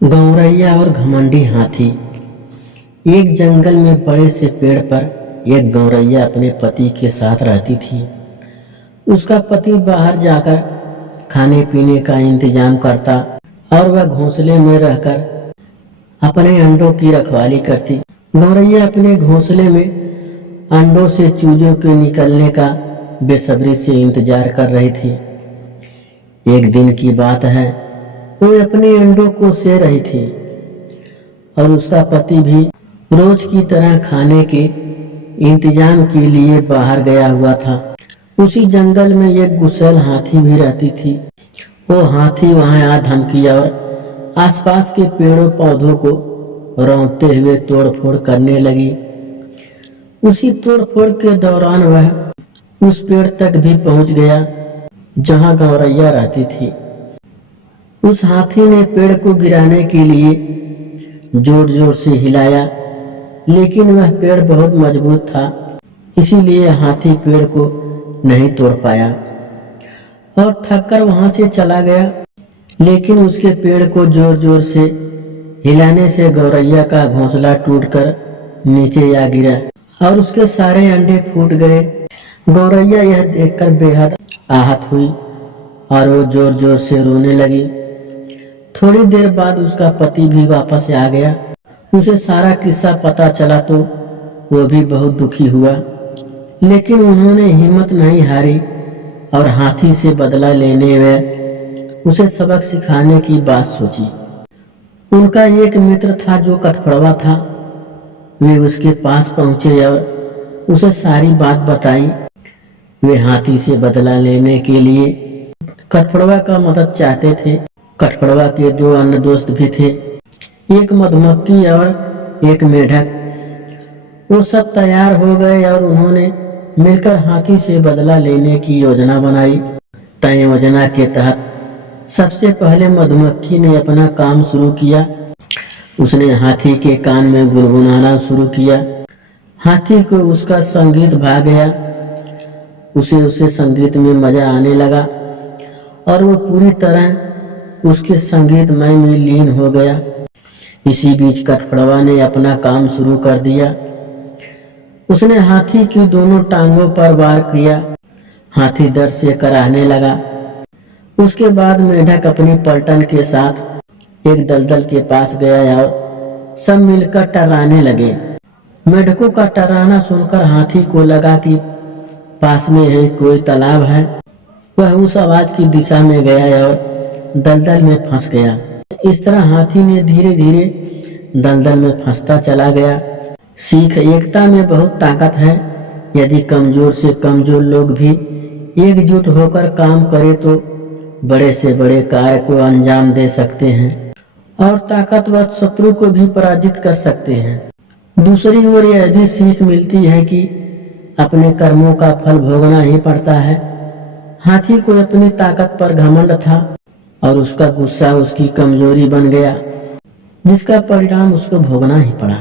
गौरैया और घमंडी हाथी। एक जंगल में बड़े से पेड़ पर एक गौरैया अपने पति के साथ रहती थी। उसका पति बाहर जाकर खाने पीने का इंतजाम करता और वह घोंसले में रहकर अपने अंडों की रखवाली करती। गौरैया अपने घोंसले में अंडों से चूजों के निकलने का बेसब्री से इंतजार कर रही थी। एक दिन की बात है, वो अपने अंडों को से रही थी और उसका पति भी रोज की तरह खाने के इंतजाम के लिए बाहर गया हुआ था। उसी जंगल में एक गुस्सैल हाथी भी रहती थी। वो हाथी वहां आ धमकी और आसपास के पेड़ों पौधों को रौंदते हुए तोड़फोड़ करने लगी। उसी तोड़फोड़ के दौरान वह उस पेड़ तक भी पहुंच गया जहां गौरैया रहती थी। उस हाथी ने पेड़ को गिराने के लिए जोर जोर से हिलाया, लेकिन वह पेड़ बहुत मजबूत था, इसीलिए हाथी पेड़ को नहीं तोड़ पाया और थककर वहां से चला गया। लेकिन उसके पेड़ को जोर जोर से हिलाने से गौरैया का घोंसला टूटकर नीचे आ गिरा और उसके सारे अंडे फूट गए। गौरैया यह देखकर बेहद आहत हुई और वो जोर जोर से रोने लगी। थोड़ी देर बाद उसका पति भी वापस आ गया। उसे सारा किस्सा पता चला तो वो भी बहुत दुखी हुआ, लेकिन उन्होंने हिम्मत नहीं हारी और हाथी से बदला लेने व उसे सबक सिखाने की बात सोची। उनका एक मित्र था जो कठफोड़वा था। वे उसके पास पहुंचे और उसे सारी बात बताई। वे हाथी से बदला लेने के लिए कठफोड़वा का मदद चाहते थे। कठफोड़वा के दो अन्य दोस्त भी थे, एक मधुमक्खी और एक मेढक। वो सब तैयार हो गए और उन्होंने मिलकर हाथी से बदला लेने की योजना बनाई। तय योजना के तहत सबसे पहले मधुमक्खी ने अपना काम शुरू किया। उसने हाथी के कान में गुनगुनाना शुरू किया। हाथी को उसका संगीत भा गया। उसे संगीत में मजा आने लगा और वो पूरी तरह उसके संगीतमय में लीन हो गया। इसी बीच कठफोड़वा ने अपना काम शुरू कर दिया। उसने हाथी की दोनों टांगों पर वार किया। हाथी दर्द से कराहने लगा। उसके बाद मेढक अपनी पलटन के साथ एक दलदल के पास गया और सब मिलकर टर्राने लगे। मेढकों का टर्राना सुनकर हाथी को लगा कि पास में है कोई तालाब है। वह उस आवाज की दिशा में गया और दलदल में फंस गया। इस तरह हाथी ने धीरे धीरे दलदल में फंसता चला गया। सीख, एकता में बहुत ताकत है। यदि कमजोर से कमजोर लोग भी एकजुट होकर काम करें तो बड़े से बड़े कार्य को अंजाम दे सकते हैं और ताकतवर शत्रु को भी पराजित कर सकते हैं। दूसरी ओर यह भी सीख मिलती है कि अपने कर्मों का फल भोगना ही पड़ता है। हाथी को अपनी ताकत पर घमंड था और उसका गुस्सा उसकी कमजोरी बन गया, जिसका परिणाम उसको भोगना ही पड़ा।